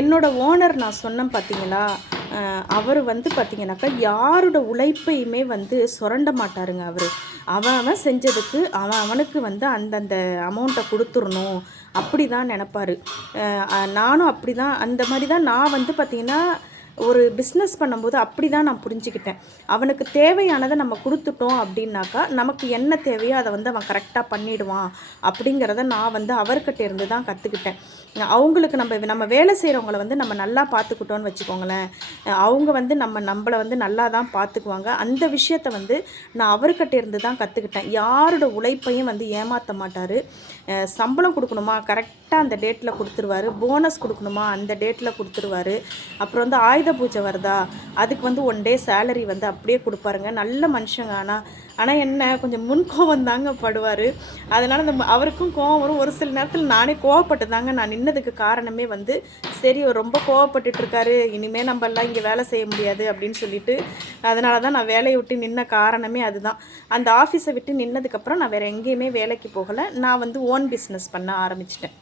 என்னோட ஓனர் நான் சொன்னேன் பார்த்தீங்களா அவர் வந்து பார்த்தீங்கன்னாக்கா யாரோட உழைப்பையுமே வந்து சுரண்ட மாட்டாருங்க அவர். அவன் அவன் செஞ்சதுக்கு அவன் அவனுக்கு வந்து அந்தந்த அமௌண்ட்டை கொடுத்துடணும் அப்படி தான் நினப்பாரு. நானும் அப்படி தான் அந்த மாதிரி தான் நான் வந்து பார்த்திங்கன்னா ஒரு பிஸ்னஸ் பண்ணும்போது அப்படி தான் நான் புரிஞ்சுக்கிட்டேன். அவனுக்கு தேவையானதை நம்ம கொடுத்துட்டோம் அப்படின்னாக்கா நமக்கு என்ன தேவையோ அதை வந்து அவன் கரெக்டாக பண்ணிடுவான் அப்படிங்கிறத நான் வந்து அவர்கிட்ட இருந்து தான் கற்றுக்கிட்டேன் அவங்களுக்கு நம்ம நம்ம வேலை செய்கிறவங்கள வந்து நம்ம நல்லா பார்த்துக்கிட்டோன்னு வச்சுக்கோங்களேன். அவங்க வந்து நம்ம நம்மளை வந்து நல்லா தான் பார்த்துக்குவாங்க. அந்த விஷயத்த வந்து நான் அவர்கிட்ட இருந்து தான் கற்றுக்கிட்டேன் யாரோட உழைப்பையும் வந்து ஏமாற்ற மாட்டார். சம்பளம் கொடுக்கணுமா? கரெக்ட் கரெக்டாக அந்த டேட்டில் கொடுத்துருவாரு. போனஸ் கொடுக்கணுமா? அந்த டேட்டில் கொடுத்துருவாரு. அப்புறம் வந்து ஆயுத பூஜை வருதா? அதுக்கு வந்து ஒன் டே சேலரி வந்து அப்படியே கொடுப்பாருங்க. நல்ல மனுஷங்க ஆனால் ஆனால் என்ன கொஞ்சம் முன் கோவம் தாங்க படுவார். அதனால் நம்ம அவருக்கும் கோவம் வரும். ஒரு சில நேரத்தில் நானே கோவப்பட்டு தாங்க நான் நின்னதுக்கு காரணமே வந்து சரி ரொம்ப கோவப்பட்டுட்டு இருக்காரு. இனிமேல் நம்ம எல்லாம் இங்கே வேலை செய்ய முடியாது அப்படின்னு சொல்லிட்டு அதனால தான் நான் வேலையை விட்டு நின்ன காரணமே அதுதான். அந்த ஆஃபீஸை விட்டு நின்னதுக்கப்புறம் நான் வேறு எங்கேயுமே வேலைக்கு போகலை. நான் வந்து ஓன் பிஸ்னஸ் பண்ண ஆரம்பிச்சிட்டேன்.